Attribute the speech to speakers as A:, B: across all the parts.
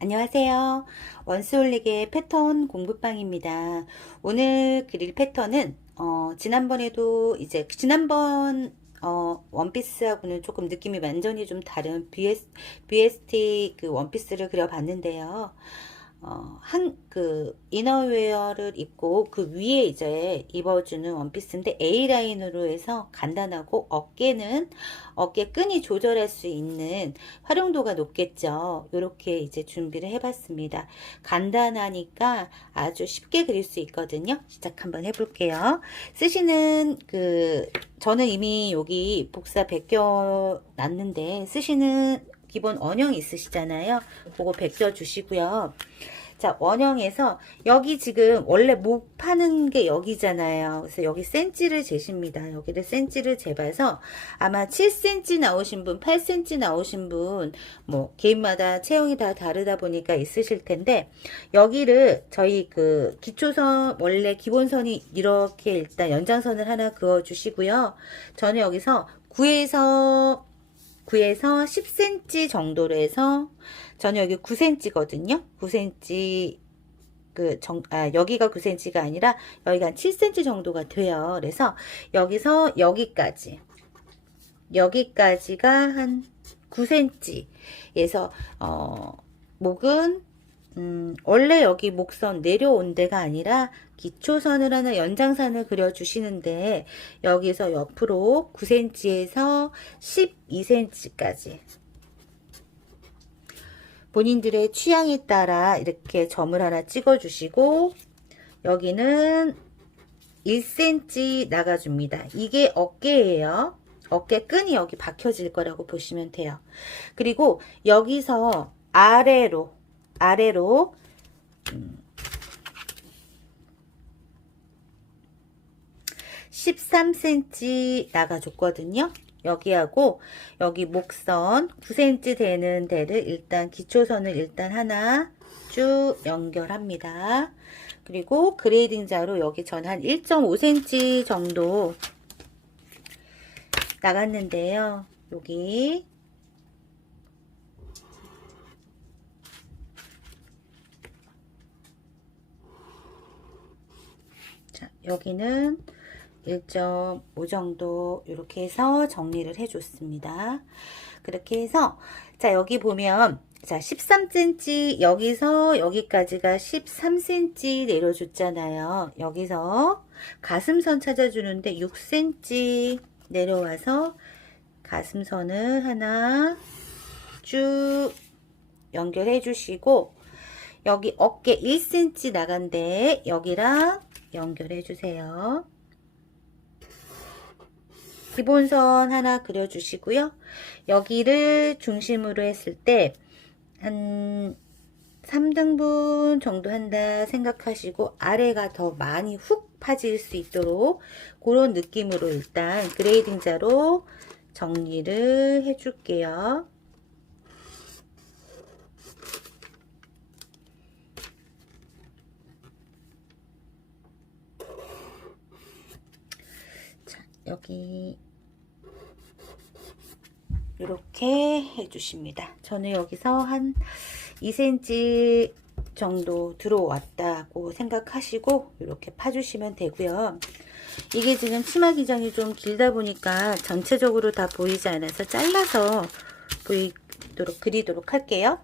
A: 안녕하세요. 원스올릭의 패턴 공부방입니다. 오늘 그릴 패턴은 어, 지난번에도 이제 지난번 어, 원피스하고는 조금 느낌이 완전히 좀 다른 BS, BST 그 원피스를 그려봤는데요. 어, 한, 그, 이너웨어를 입고 그 위에 이제 입어주는 원피스인데 A라인으로 해서 간단하고 어깨는 어깨 끈이 조절할 수 있는 활용도가 높겠죠. 이렇게 이제 준비를 해봤습니다. 간단하니까 아주 쉽게 그릴 수 있거든요. 시작 한번 해볼게요. 쓰시는 그, 저는 이미 여기 복사 벗겨 놨는데 쓰시는 기본 원형 있으시잖아요. 그거 벗겨 주시고요. 자, 원형에서 여기 지금 원래 목 파는 게 여기잖아요. 그래서 여기 센치를 재십니다. 여기를 센치를 재봐서 아마 7cm 나오신 분, 8cm 나오신 분, 뭐 개인마다 체형이 다 다르다 보니까 있으실 텐데 여기를 저희 그 기초선 원래 기본선이 이렇게 일단 연장선을 하나 그어 주시고요. 저는 여기서 9에서 9에서 10cm 정도로 해서 저는 여기 9cm거든요. 9cm 그 정, 아, 여기가 9cm가 아니라 여기가 한 7cm 정도가 돼요. 그래서 여기서 여기까지 여기까지가 한 9cm에서 어, 목은 음, 원래 여기 목선 내려온 데가 아니라 기초선을 하나 연장선을 그려주시는데 여기서 옆으로 9cm에서 12cm까지 본인들의 취향에 따라 이렇게 점을 하나 찍어주시고 여기는 1cm 나가줍니다. 이게 어깨예요. 어깨 끈이 여기 박혀질 거라고 보시면 돼요. 그리고 여기서 아래로 아래로 음, 13cm 나가줬거든요. 여기하고 여기 목선 9cm 되는 데를 일단 기초선을 일단 하나 쭉 연결합니다. 그리고 그레이딩 자로 여기 전 한 1.5cm 정도 나갔는데요. 여기 자, 여기는 1.5 정도 이렇게 해서 정리를 해줬습니다. 그렇게 해서 자 여기 보면 자 13cm 여기서 여기까지가 13cm 내려줬잖아요. 여기서 가슴선 찾아주는데 6cm 내려와서 가슴선을 하나 쭉 연결해 주시고 여기 어깨 1cm 나간데 여기랑 연결해 주세요. 기본선 하나 그려주시고요. 여기를 중심으로 했을 때 한 3등분 정도 한다 생각하시고 아래가 더 많이 훅 파질 수 있도록 그런 느낌으로 일단 그레이딩 자로 정리를 해줄게요. 여기 이렇게 해주십니다. 저는 여기서 한 2cm 정도 들어왔다고 생각하시고 이렇게 파주시면 되고요. 이게 지금 치마 기장이 좀 길다 보니까 전체적으로 다 보이지 않아서 잘라서 보이도록 그리도록 할게요.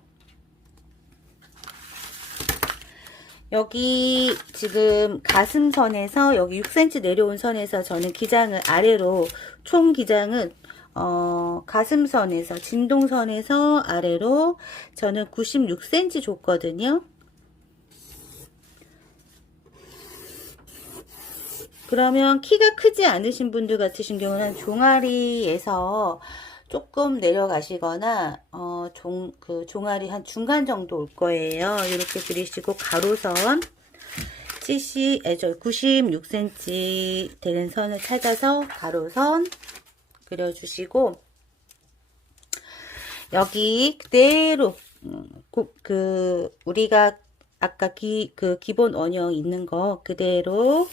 A: 여기 지금 가슴선에서 여기 6cm 내려온 선에서 저는 기장을 아래로 총 기장은 어, 가슴선에서 진동선에서 아래로 저는 96cm 줬거든요. 그러면 키가 크지 않으신 분들 같으신 경우는 종아리에서 조금 내려가시거나 어, 종, 그 종아리 한 중간 정도 올 거예요. 이렇게 그리시고 가로선 70, 에, 저 96cm 되는 선을 찾아서 가로선 그려주시고 여기 그대로 음, 고- 그 우리가 아까 기, 그 기본 원형 있는 거 그대로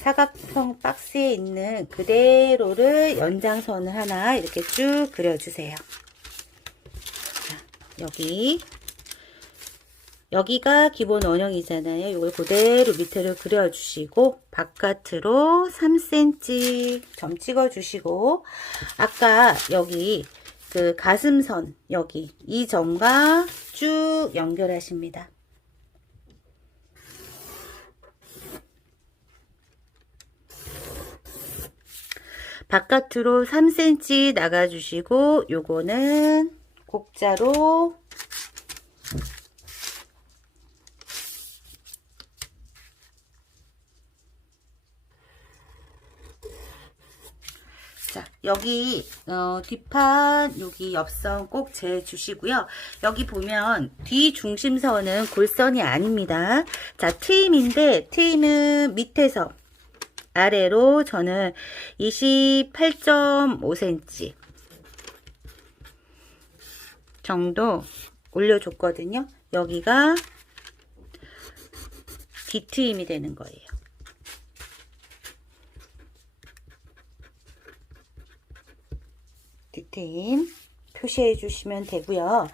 A: 사각형 박스에 있는 그대로를 연장선을 하나 이렇게 쭉 그려주세요. 자, 여기 여기가 기본 원형이잖아요. 이걸 그대로 밑에를 그려주시고 바깥으로 3cm 점 찍어주시고 아까 여기 그 가슴선 여기 이 점과 쭉 연결하십니다. 바깥으로 3cm 나가주시고 요거는 곡자로 자, 여기 어, 뒷판 여기 옆선 꼭 재주시고요. 여기 보면 뒤 중심선은 골선이 아닙니다. 자, 트임인데 트임은 밑에서 아래로 저는 28.5cm 정도 올려줬거든요. 여기가 뒤트임이 되는 거예요. 뒤트임 표시해 주시면 되고요.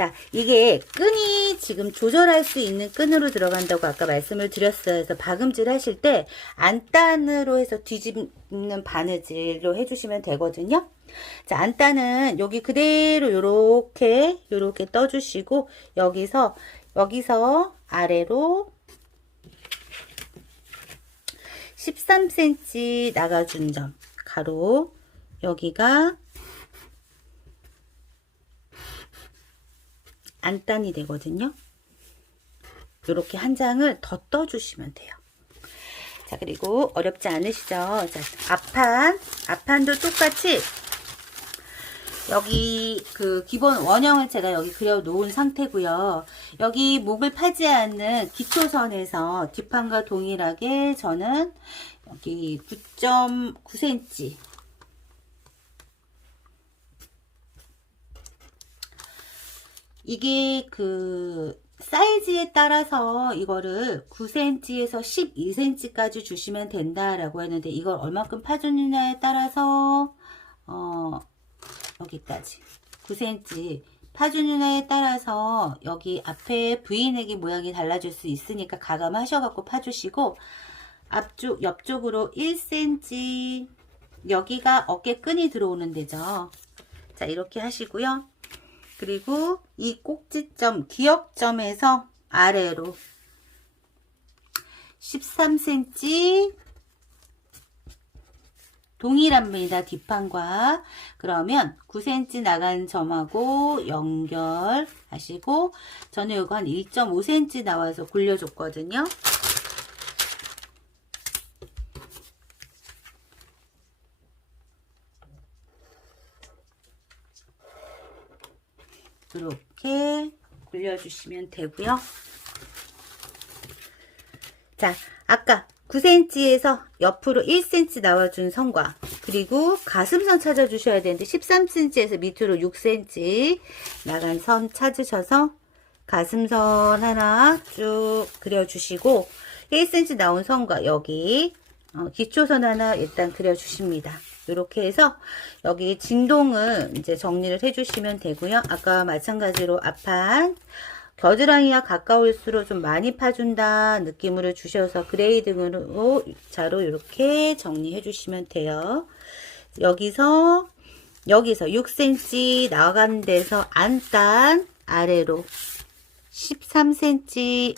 A: 자, 이게 끈이 지금 조절할 수 있는 끈으로 들어간다고 아까 말씀을 드렸어요. 그래서 박음질 하실 때 안단으로 해서 뒤집는 바느질로 해주시면 되거든요. 자, 안단은 여기 그대로 요렇게 요렇게 떠주시고 여기서 여기서 아래로 13cm 나가준 점 가로 여기가 안단이 되거든요. 이렇게 한 장을 더 떠주시면 돼요. 자, 그리고 어렵지 않으시죠? 자, 앞판, 앞판도 똑같이 여기 그 기본 원형을 제가 여기 그려 놓은 상태고요. 여기 목을 파지 않는 기초선에서 뒷판과 동일하게 저는 여기 9.9cm 이게 그 사이즈에 따라서 이거를 9cm에서 12cm까지 주시면 된다라고 했는데 이걸 얼마큼 파주느냐에 따라서 어 여기까지 9cm 파주느냐에 따라서 여기 앞에 V넥의 모양이 달라질 수 있으니까 가감하셔갖고 파주시고 앞쪽 옆쪽으로 1cm 여기가 어깨 끈이 들어오는 데죠. 자 이렇게 하시고요. 그리고 이 꼭지점 기역점에서 아래로 13cm 동일합니다. 뒷판과 그러면 9cm 나간 점하고 연결하시고 저는 이거 한 1.5cm 나와서 굴려줬거든요. 이렇게 굴려주시면 되고요. 자, 아까 9cm에서 옆으로 1cm 나와준 선과 그리고 가슴선 찾아주셔야 되는데 13cm에서 밑으로 6cm 나간 선 찾으셔서 가슴선 하나 쭉 그려주시고 1cm 나온 선과 여기 어, 기초선 하나 일단 그려주십니다. 이렇게 해서 여기 진동을 이제 정리를 해주시면 되고요. 아까 마찬가지로 앞판 겨드랑이와 가까울수록 좀 많이 파준다 느낌으로 주셔서 그레이딩으로 자로 이렇게 정리해 주시면 돼요. 여기서 여기서 6cm 나간 데서 안단 아래로 13cm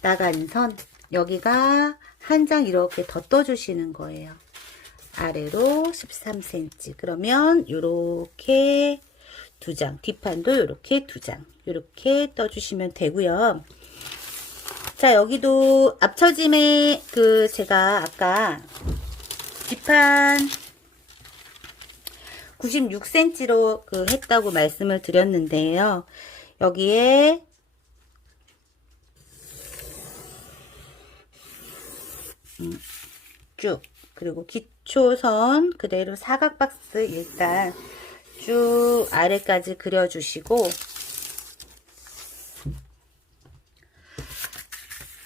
A: 나간 선 여기가 한 장 이렇게 더 떠주시는 거예요. 아래로 13cm. 그러면 이렇게 두 장, 뒷판도 이렇게 두 장, 이렇게 떠주시면 되고요. 자, 여기도 앞처짐에 그 제가 아까 뒷판 96cm로 그 했다고 말씀을 드렸는데요. 여기에 음, 쭉 그리고 기초선 그대로 사각 박스 일단 쭉 아래까지 그려주시고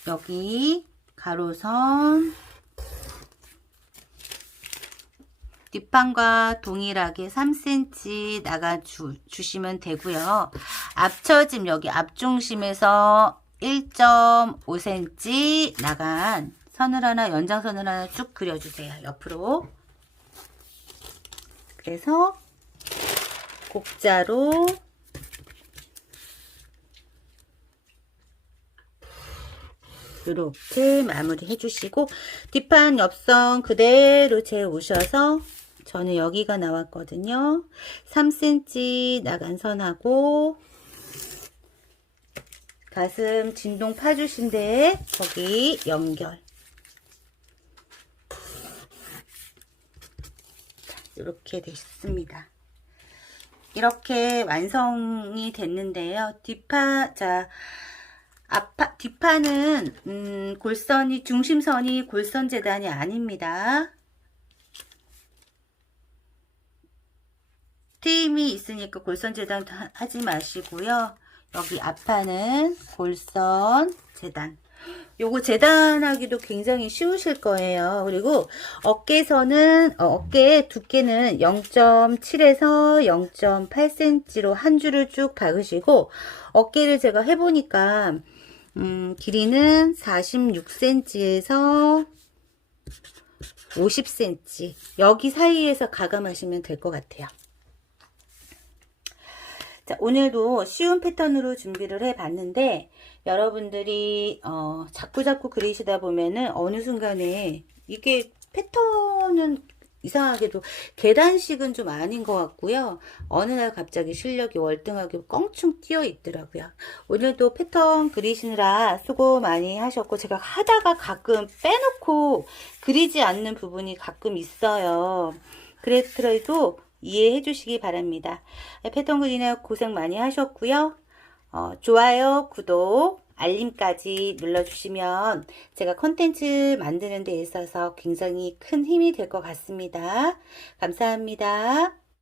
A: 여기 가로선 뒷판과 동일하게 3cm 나가 주, 주시면 되고요. 앞처짐 여기 앞중심에서 1.5cm 나간 선을 하나 연장선을 하나 쭉 그려주세요. 옆으로. 그래서 곡자로 이렇게 마무리 해주시고 뒷판 옆선 그대로 재우셔서 저는 여기가 나왔거든요. 3cm 나간 선하고 가슴 진동 파주신 데에 거기 연결 이렇게 됐습니다. 이렇게 완성이 됐는데요. 뒷파 자 앞파 뒷판은 음, 골선이 중심선이 골선 재단이 아닙니다. 트임이 있으니까 골선 재단 하- 하지 마시고요. 여기 앞판은 골선 재단. 요거 재단하기도 굉장히 쉬우실 거예요. 그리고 어깨선은 어, 어깨 두께는 0.7에서 0.8cm로 한 줄을 쭉 박으시고 어깨를 제가 해보니까 음, 길이는 46cm에서 50cm 여기 사이에서 가감하시면 될 것 같아요. 자, 오늘도 쉬운 패턴으로 준비를 해 봤는데 여러분들이 어, 자꾸 자꾸 그리시다 보면은 어느 순간에 이게 패턴은 이상하게도 계단식은 좀 아닌 것 같고요. 어느 날 갑자기 실력이 월등하게 껑충 뛰어 있더라고요. 오늘도 패턴 그리시느라 수고 많이 하셨고 제가 하다가 가끔 빼놓고 그리지 않는 부분이 가끔 있어요. 그랬더라도 이해해 주시기 바랍니다. 패턴 그리느라 고생 많이 하셨고요. 어, 좋아요, 구독, 알림까지 눌러주시면 제가 컨텐츠 만드는 데 있어서 굉장히 큰 힘이 될 것 같습니다. 감사합니다.